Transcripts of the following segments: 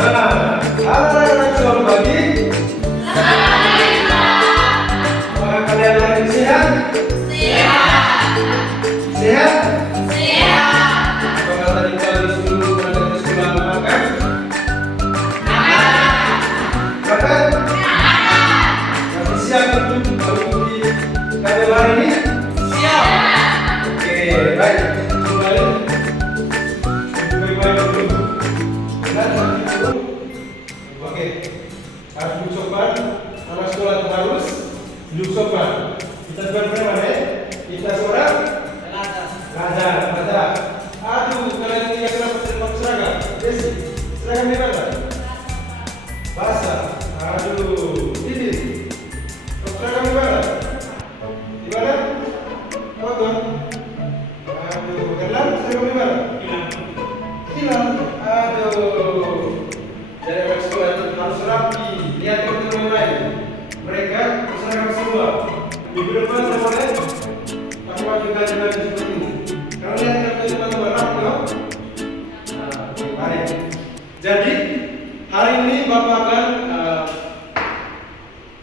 Nah, anak-anak selamat pagi. Apakah kalian hari ini sehat? Sehat. Sehat? Sehat. Apakah tadi pagi sebelum berangkat ke sekolah makan? Makan? Masih siap untuk mengikuti KBM hari ini? Siap. Oke, baik. Kembali. Baik-baik dulu. Benar, mati dulu. Oke. Harus duduk sopan. Nama sekolah itu harus duduk sopan. Kita berdua mana ya? Kita seorang Lazar. Aduh, kalian ini yang kenapa terima seragam? Desi, seragam di mana? Basah. Aduh, ini. Seragam di mana? Di mana? Apa tuh? Aduh, Erlan, seragam di mana? Hilang. Aduh. Jadi anak sekolah itu harus rapi. Lihat teman-teman lain. Mereka berseragam semua. Minggu depan saya boleh tanpa juga dengan seperti ini. Kalau lihat teman-teman rapi, no? Nah, baik. Jadi hari ini Bapak akan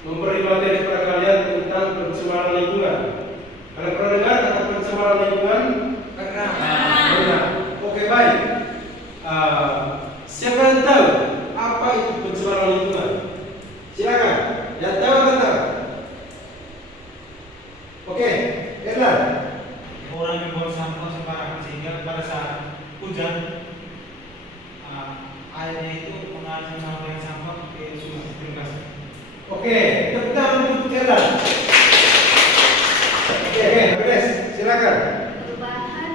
memberi materi kepada kalian tentang pencemaran lingkungan. Kalian pernah dengar kata pencemaran lingkungan? Pernah. Oke, baik. Siapa yang tahu apa itu pencemaran lingkungan? Silakan. Yang tahu kata. Oke, Erlan. Orang yang buang sampah sembarangan sehingga pada saat hujan airnya itu mengalir sampai sampah ke sungai bebas. Oke, tepuk tangan untuk Erlan. Oke, beres. Silakan. Perubahan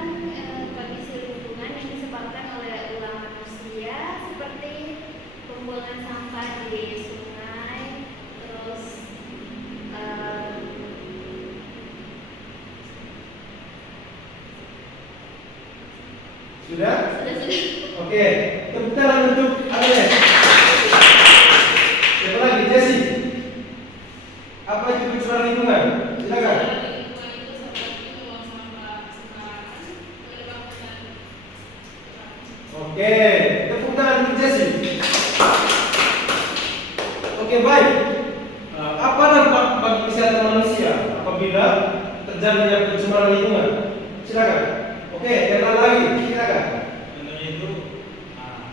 kondisi lingkungan yang disebabkan oleh ulah manusia seperti pembuangan sampah di sungai, terus Sudah? sudah. Oke, tepuk tangan untuk Agnes. Siapa lagi? Jesse. Apa itu pencemaran lingkungan? Silakan. Oke, tepuk tangan untuk Jesse. Oke, baik. Apa dampak bagi kesehatan manusia apabila terjadinya pencemaran lingkungan? Silakan. Oke, yang lagi, silakan. Contohnya itu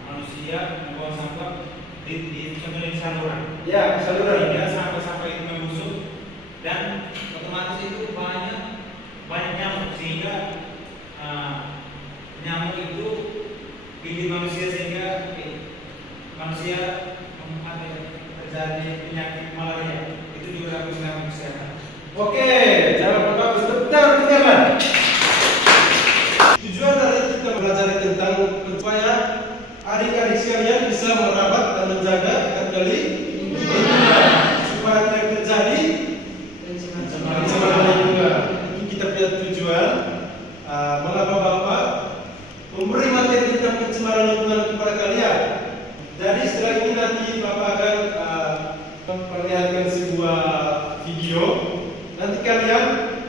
manusia membuang sampah di contohnya di saluran. Ya, saluran. Sehingga sampah-sampah itu membusuk dan otomatis itu banyak nyamuk sehingga nyamuk itu gigit manusia sehingga manusia terjadi penyakit malaria. Itu juga dapat mengganggu kesehatan. Oke, jangan bagus. Tepuk tangan untuk Erlan. Tujuan dari kita belajar tentang supaya adik-adik sekalian bisa merawat dan menjaga kembali supaya tidak terjadi pencemaran lingkungan. Itu kita punya tujuan. Mengapa Bapak memberi materi tentang pencemaran lingkungan kepada kalian? Jadi setelah ini nanti Bapak akan memperlihatkan sebuah video. Nanti kalian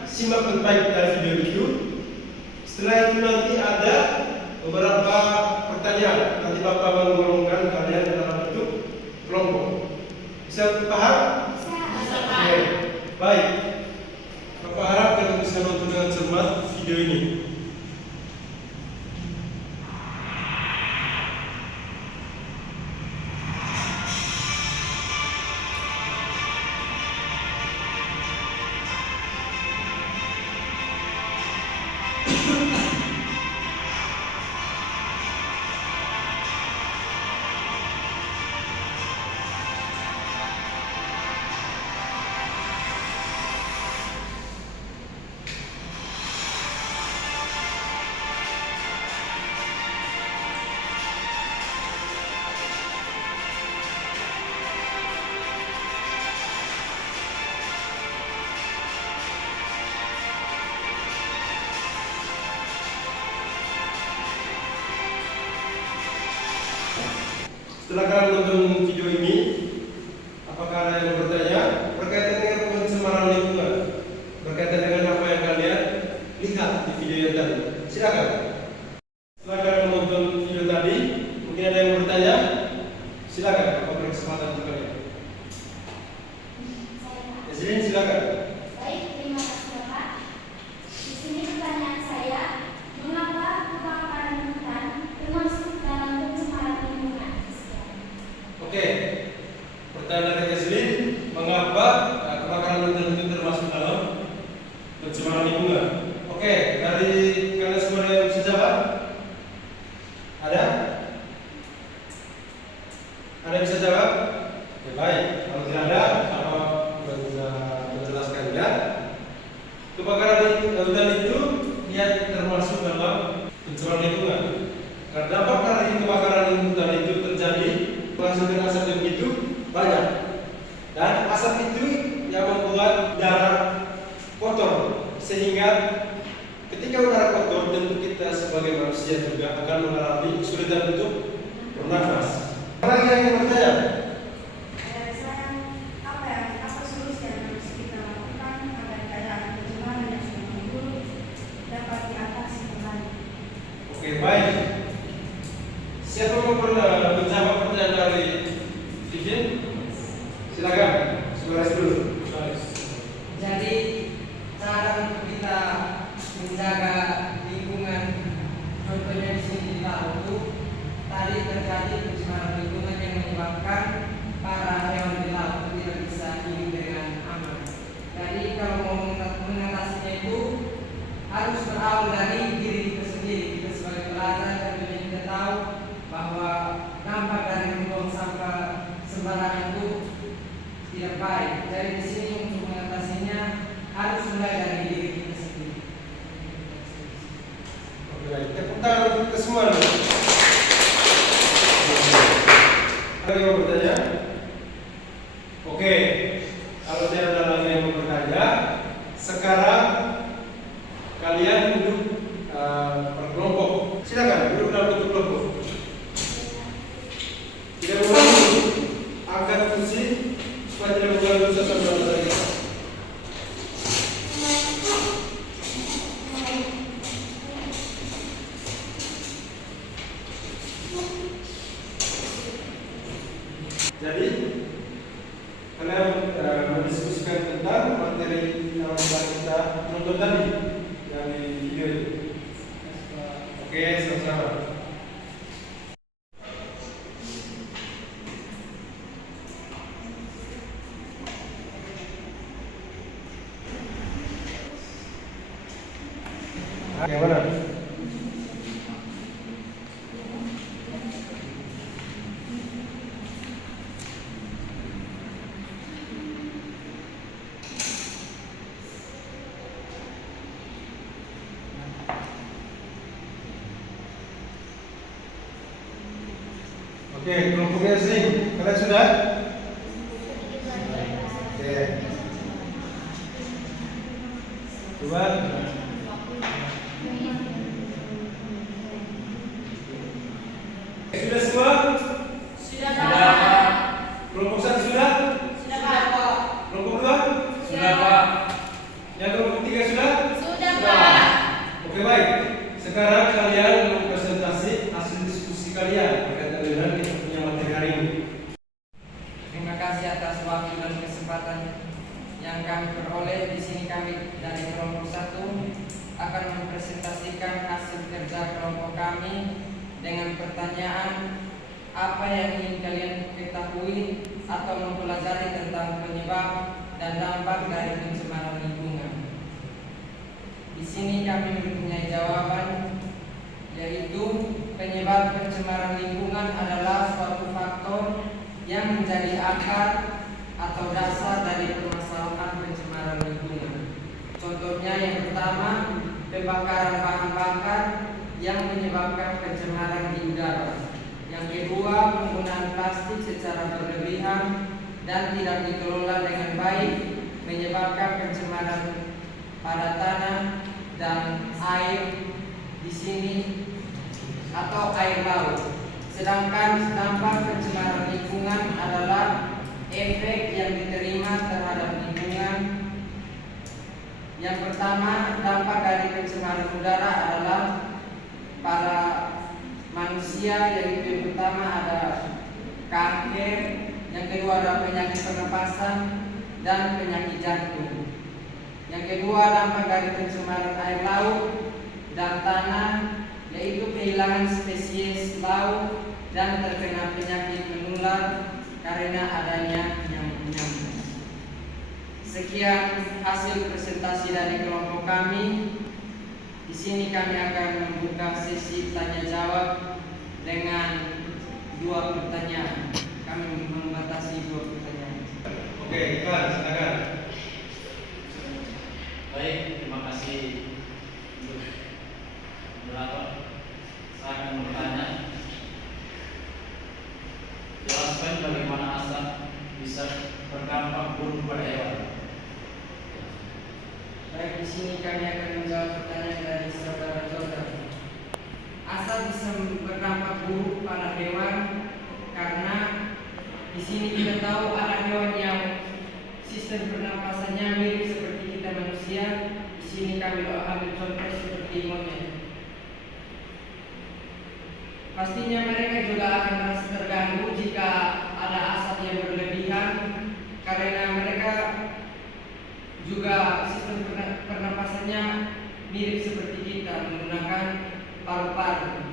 simak baik dari video itu. Setelah itu nanti ada beberapa pertanyaan. Nanti Bapak menggolongkan kalian dalam bentuk kelompok. Bisa paham? Bisa. Oke. Baik. Bapak harap kalian bisa nonton dengan cermat video ini. Setelah kalian menonton video ini, apakah ada yang bertanya berkaitan dengan pencemaran lingkungan? Berkaitan dengan apa yang kalian lihat di video yang tadi? Silakan. Setelah kalian menonton video tadi, mungkin ada yang bertanya? Silakan, Bapak beri kesempatan untuk kalian. Yazlin, silakan. Baik, terima kasih Bapak. Di sini pertanyaan saya, mengapa kebakaran hutan termasuk dalam pencemaran lingkungan? Oke, pertanyaan dari Yazlin, mengapa kebakaran hutan itu termasuk dalam pencemaran lingkungan? Oke, dari kalian semua yang bisa jawab? Ada? Ada yang bisa jawab? Oke, baik. Kalau tidak ada, apa bisa menjelaskan ya? Kebakaran hutan itu dia termasuk dalam pencemaran lingkungan. Karena dampak dari kebakaran hutan itu terjadi menghasilkan asap yang begitu banyak, dan asap itu yang membuat udara kotor, sehingga ketika udara kotor tentu kita sebagai manusia juga akan mengalami kesulitan untuk bernafas. Orang yang ingin bertanya? Apa solusi yang harus kita lakukan agar keadaan pencemaran yang sudah memburuk dapat diatasi kembali? Oke, baik. Siapa yang pernah menjawab pertanyaan dari Vivian? Silakan, suara dulu. Jadi cara untuk kita menjaga lingkungan, contohnya di sini di laut itu tadi terjadi pencemaran lingkungan yang menyebabkan para hewan di laut itu tidak bisa hidup dengan aman. Jadi kalau mau mengatasinya itu harus berawal dari diri kita sendiri. Kita sebagai pelajar tentunya kita tahu bahwa dampak dari membuang sampah sembarangan itu tidak baik. Jadi di sini untuk mengatasinya harus mulai dari diri kita sendiri. Oke, baik. Tepuk tangan untuk kesemua. Ada yang mau bertanya? Oke, kalau tidak ada lagi yang mau bertanya, sekarang kalian duduk berkelompok. Silakan duduk dalam bentuk kelompok. Tidak boleh angkat kursi supaya tidak mengganggu sesuatu dari kita. Jadi kalian mendiskusikan tentang materi yang telah kita tonton tadi yang di video itu. Oke, sama-sama. Bagaimana? Oke, kelompoknya sing. Kalian sudah? Oke. Coba. Sudah semua? Sudah Pak. Kelompok satu sudah? Sudah Pak. Kelompok dua? Sudah Pak. Yang kelompok tiga sudah? Sudah Pak. Oke, baik. Sekarang kalian mempresentasi hasil diskusi kalian berkaitan dengan kita punya materi hari ini. Terima kasih atas waktu dan kesempatan yang kami peroleh. Di sini kami dari kelompok 1 akan mempresentasikan hasil kerja kelompok kami dengan pertanyaan apa yang ingin kalian ketahui atau mempelajari tentang penyebab dan dampak dari pencemaran lingkungan. Di sini kami mempunyai jawaban, yaitu penyebab pencemaran lingkungan adalah suatu faktor yang menjadi akar atau dasar dari permasalahan pencemaran lingkungan. Contohnya yang pertama, pembakaran bahan bakar yang menyebabkan pencemaran di udara. Yang kedua, penggunaan plastik secara berlebihan dan tidak dikelola dengan baik menyebabkan pencemaran pada tanah dan air di sini atau air laut. Sedangkan dampak pencemaran lingkungan adalah efek yang diterima terhadap lingkungan. Yang pertama, dampak dari pencemaran udara adalah pada manusia, yaitu yang pertama ada kanker, yang kedua adalah penyakit pernapasan dan penyakit jantung. Yang kedua dampak dari pencemaran air laut dan tanah, yaitu kehilangan spesies laut dan terkena penyakit menular karena adanya nyamuk-nyamuk. Sekian hasil presentasi dari kelompok kami. Di sini kami akan membuka sesi tanya jawab dengan 2 pertanyaan. Kami membatasi 2 pertanyaan. Oke, Ivan, silakan. Baik, terima kasih untuk moderator. Saya akan bertanya, jelaskan bagaimana asap bisa berdampak buruk pada hewan. Baik, di sini kami akan menjawab pertanyaan dari saudara-saudara. Asap bisa berdampak buruk pada hewan karena di sini kita tahu ada hewan yang sistem pernapasannya mirip seperti kita manusia. Di sini kami ambil contoh seperti monyet. Pastinya mereka juga akan merasa terganggu jika ada asap yang berlebihan karena mereka juga sistem pernapasannya mirip seperti kita menggunakan paru-paru.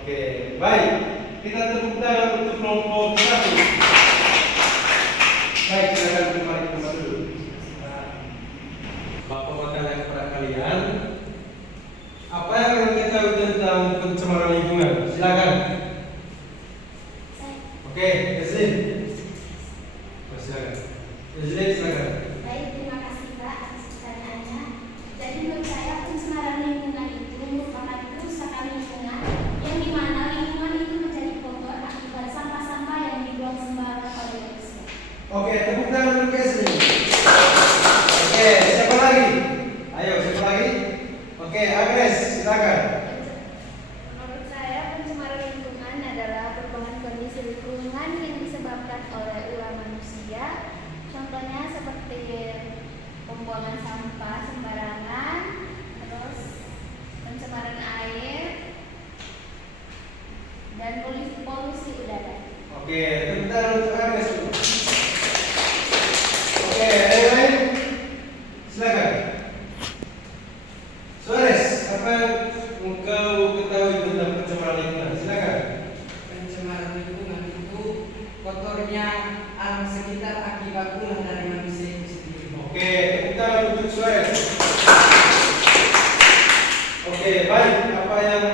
Oke, baik. Kita tepuk tangan untuk kelompok 1. Baik, silakan kembali ke tempat dulu. Bapak bertanya kepada kalian, apa yang kalian tahu tentang pencemaran lingkungan? Silakan. Oke, Yazlin. Silakan. Yazlin, silakan. Baik, terima kasih Pak atas pertanyaannya. Jadi menurut saya pencemaran lingkungan itu merupakan kerusakan lingkungan yang dimana lingkungan itu menjadi kotor akibat sampah-sampah yang dibuang sembarangan oleh manusia. Oke, tepuk tangan untuk Yazlin. Oke, siapa lagi? Ayo, siapa lagi? Oke, Agnes, silakan. Menurut saya pencemaran lingkungan adalah perubahan kondisi lingkungan yang disebabkan oleh ulah manusia. Contohnya seperti pembuangan sampah sembarangan, terus pencemaran air, dan polusi udara. Oke, tepuk tangan untuk Agnes. Oke, ada yang lain? Silakan. Suarez, apa yang engkau ketahui tentang pencemaran lingkungan? Silakan. Pencemaran lingkungan itu kotornya alam sekitar akibat ulah dari manusia itu sendiri. Oke, tepuk tangan untuk Suarez. Oke, baik. Apa yang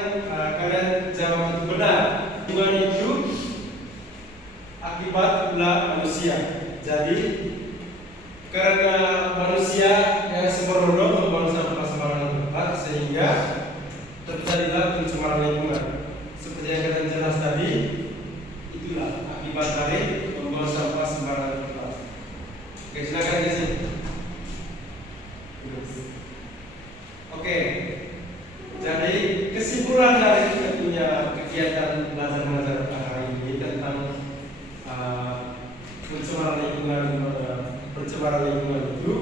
kalian jawab itu benar. Lingkungan itu akibat ulah manusia. Jadi karena manusia yang sembrono membuang sampah sembarangan tempat sehingga terjadilah pencemaran lingkungan. Seperti yang kalian jelas tadi, itulah akibat dari membuang sampah sembarangan tempat. Oke, silakan di sini. Oke, jadi kesimpulan dari kita punya kegiatan belajar mengajar hari ini tentang pencemaran lingkungan itu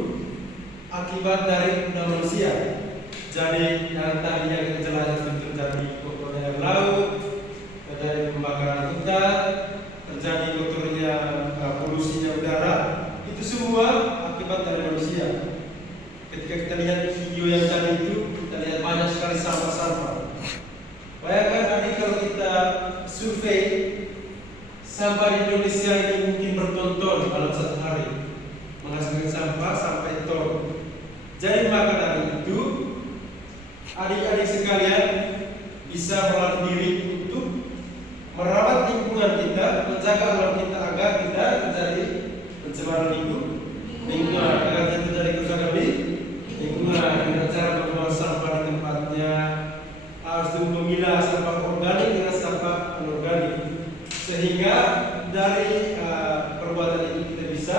akibat dari ulah manusia. Jadi yang tadi yang kita jelaskan terjadi kotornya air laut, terjadi pembakaran hutan, terjadi kotornya polusinya udara, itu semua akibat dari manusia. Ketika kita lihat video yang tadi itu, kita lihat banyak sekali sampah-sampah. Bayangkan tadi kalau kita survei sampah di Indonesia ini mungkin bertonton dalam satu hari menghasilkan sampah sampai ton. Jadi maka dari itu adik-adik sekalian bisa melatih diri untuk merawat lingkungan kita, menjaga alam kita agar tidak terjadi pencemaran lingkungan, agar tidak terjadi kerusakan di lingkungan. Dengan cara membuang sampah di tempatnya, harus memilah sampah organik dengan sampah anorganik, sehingga dari perbuatan itu kita bisa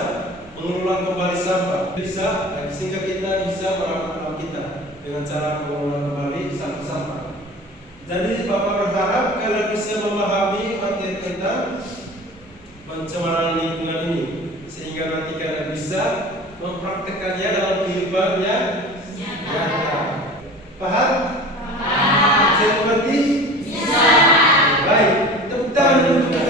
mengelola kembali sampah, sehingga kita bisa merawat alam kita dengan cara mengelola kembali sampah-sampah. Jadi Bapak berharap kalian bisa memahami materi tentang pencemaran lingkungan ini, sehingga nanti kalian bisa mempraktekannya dalam kehidupannya nyata. Paham? Bisa mengerti? Bisa. Baik, tepuk tangan untuk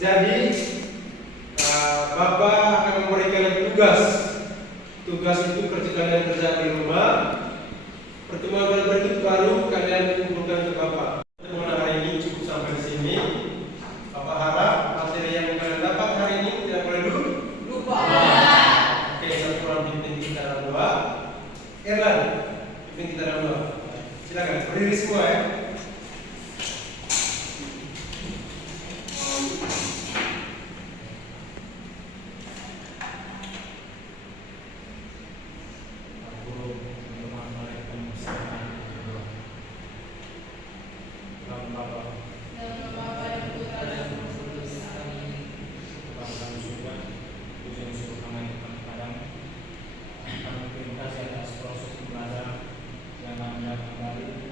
Jadi Bapak akan memberikan tugas. Tugas itu seperti kalian kerja di rumah. Pertemuan kalian berikut baru kalian kumpulkan ke Bapak. Pertemuan hari ini cukup sampai di sini. Bapak harap materi yang kalian dapat hari ini tidak boleh Lupa. Oke, satu orang pimpin kita dalam doa. Erlan, pimpin kita dalam doa. Silakan berdiri semua ya. Kami terima kasih atas proses belajar yang Anda kembali